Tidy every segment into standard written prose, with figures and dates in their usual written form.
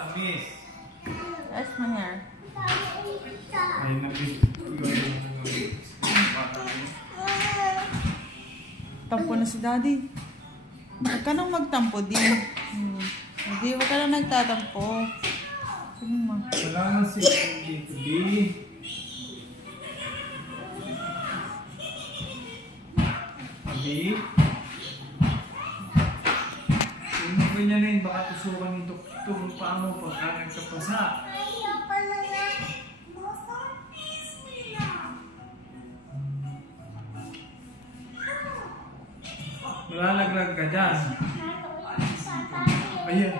matamis. That's my hair. Ay, Tampo na si Daddy. Huwag ka nang magtampo din. Hindi, huwag ka nang nagtatampo. Sige mo. Wala na si dito, B. Abi? Kung mo ganyanin, baka tusukan nito itong paa mo pagka nagkapasa. Malalaglag ka dyan. Ayan.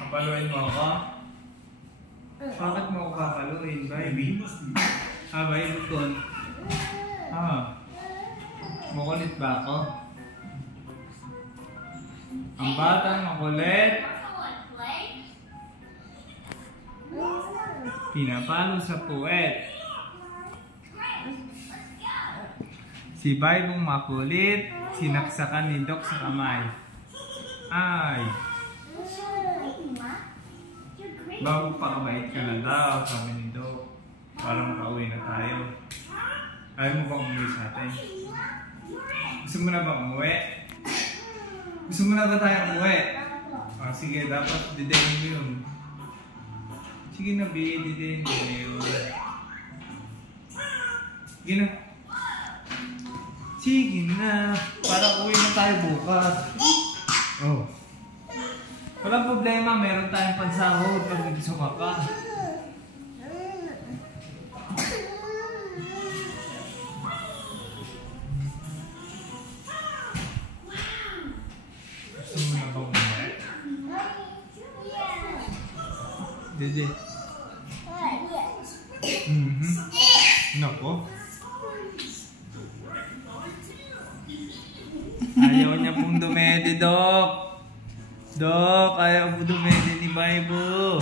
Papaluin mo ako? Bakit mo ako papaluin, baby? Baby kon. Makulit ba ako? Ang batang makulit. Pinapalo sa puwet. Si Baybong makulit, sinaksakan ni Doc sa kamay. Ay! Bago pa kabait ka na daw, sabi ni Doc. Para makauwi na tayo. Ayaw mo bang umuwi sa atin? Gusto mo na bang umuwi? Gusto mo na ba tayo umuwi? Sige, dapat didayin mo yun. Sige na, B, didayin mo yun. Sige na. Sige na. Para uwi na tayo bukas. Oh. Walang problema, meron tayong pansahod pag nagsuka ka. Gusto mo na ba umuwi? Dede. Nako. Ayaw niya pong dumede, Doc. Doc, ayaw po dumede ni Baybo.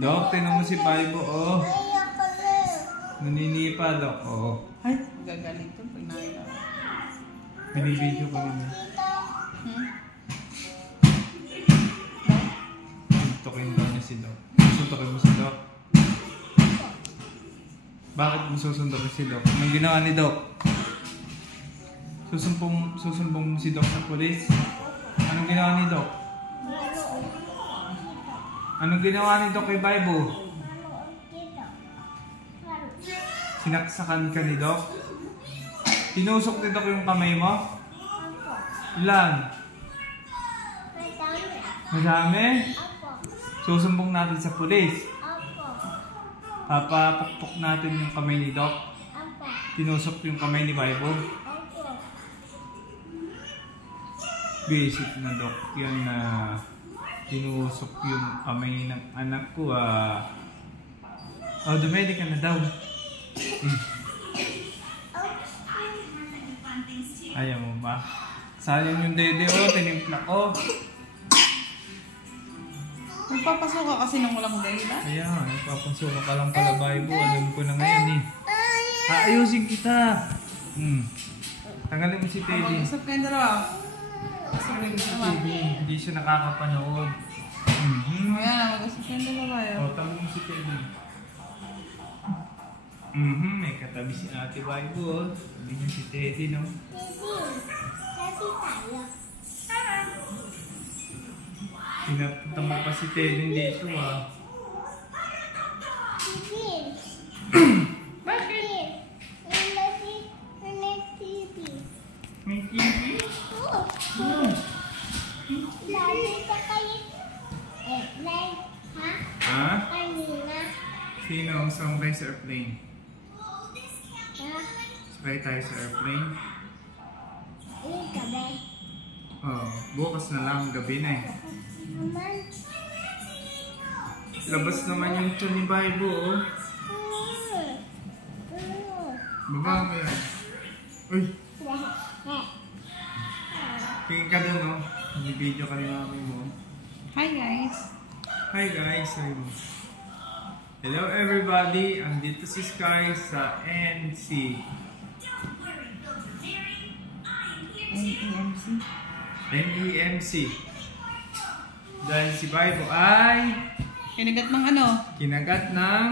Doc, tinan mo si Baybo, oh. Naninipa, Doc, oh. Ay, gagaling to pag nakita. Binibidyo ko rin. Suntokin daw niya si Doc. Suntokin mo si Doc. Bakit mo susuntokin si Doc? Anong ginawa ni Doc? Susumbong mo si Doc sa polis? Anong ginawa ni Doc? Anong ginawa ni Doc kay Baybo? Sinaksakan ka ni Doc? Tinusok ni Doc yung kamay mo? Ilan? Madami? Susumbong natin sa polis? Papapukpok natin yung kamay ni Doc? Tinusok yung kamay ni Baybo? Basic na, Doc. Yan na tinusok yung kamay ng anak ko, Oh, dumedi ka na daw. Ayaw mo ba? Sayang yung dede, oh. Tinimpla ko. Nagpapasuka kasi nang walang dahilan. Kaya, nagpapasuka ka lang pala, Baybo. Alam ko na ngayon, eh. Aayusin kita. Tanggalin mo si Teddy. Usap kayong dalawa. Tanggalin mo si Teddy. Hindi siya nakakapanood. Ayan na, mag-usap kayong dalawa. Tanggalin mo si Teddy. May katabi si Ate Baybo. Sabi niya si Teddy, no? Pinapunta mo pa si Teddy dito, Bakit? May TV? Ha? Sino ang sakay sa airplane? Sakay tayo sa airplane? Bukas na lang, gabi na, eh. Labas naman yung tiyan ni Baybo, oh. Baba mo yan. Uy! Tingin ka dun, oh. Nag-video ka ni mami mo. Hi guys! Hi guys! Sabi mo. Hello everybody! Andito si Sky sa NC. NEMC. Dahil si Bible ay Kinagat ng ano? kinagat ng...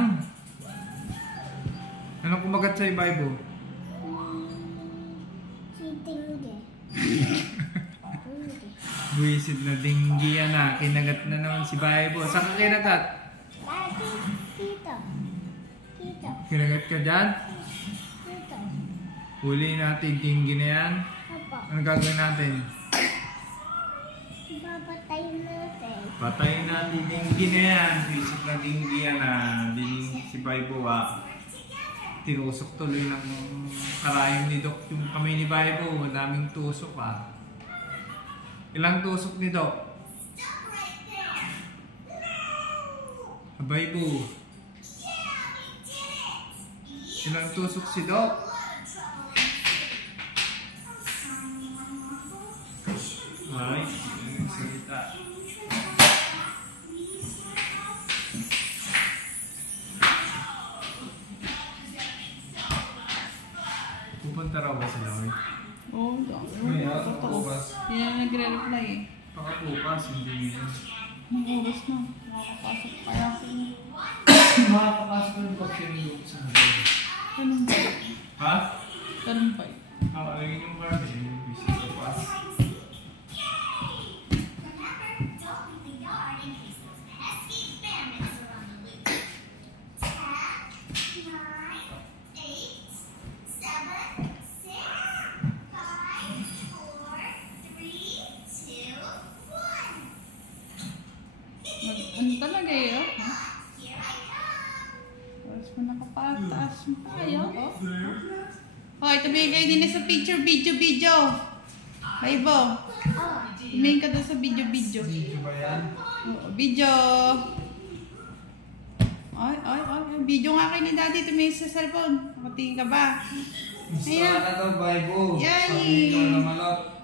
Anong kumagat sa'yo, Bible? Buwisit na dinggi yan na. Kinagat na naman si Bible. Saan ka kinagat? Kinagat ka dyan? Huli natin dinggi na yan. Ano gagawin natin? Patayin natin dinggi na yan. Buwisit na dinggi yan na. Si Bible tinusok tuloy ng karayom ni Doc yung kamay ni Bible. Madaming tusok Ilang tusok ni Doc? Bible. Ilang tusok si Doc? Ay, salita. Pupunta raw ba sila? Oo, bukas. Yan ang nagre-reply eh. Baka bukas, hindi yun. Ang oras na. Nakakapasok kaya ako. Makakapasok na ba siya yung sa hagay? Ganun ba? Ha? Ganun ba? Alagin yung card eh. Yung visit ko pass. Ano talaga eh, oh? Oras mo nakapataas mo tayo, oh. Hoy, tumingin kayo din sa picture, video. Baibo. Tumingin ka doon sa video. Video ba yan? Oo, video. Ay. Video nga kayo ni Daddy, tumingin sa cellphone. Nakatingin ka ba? Gusto ka na daw, Bible. Yay! Sabi ikaw na malot.